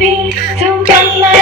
Don't get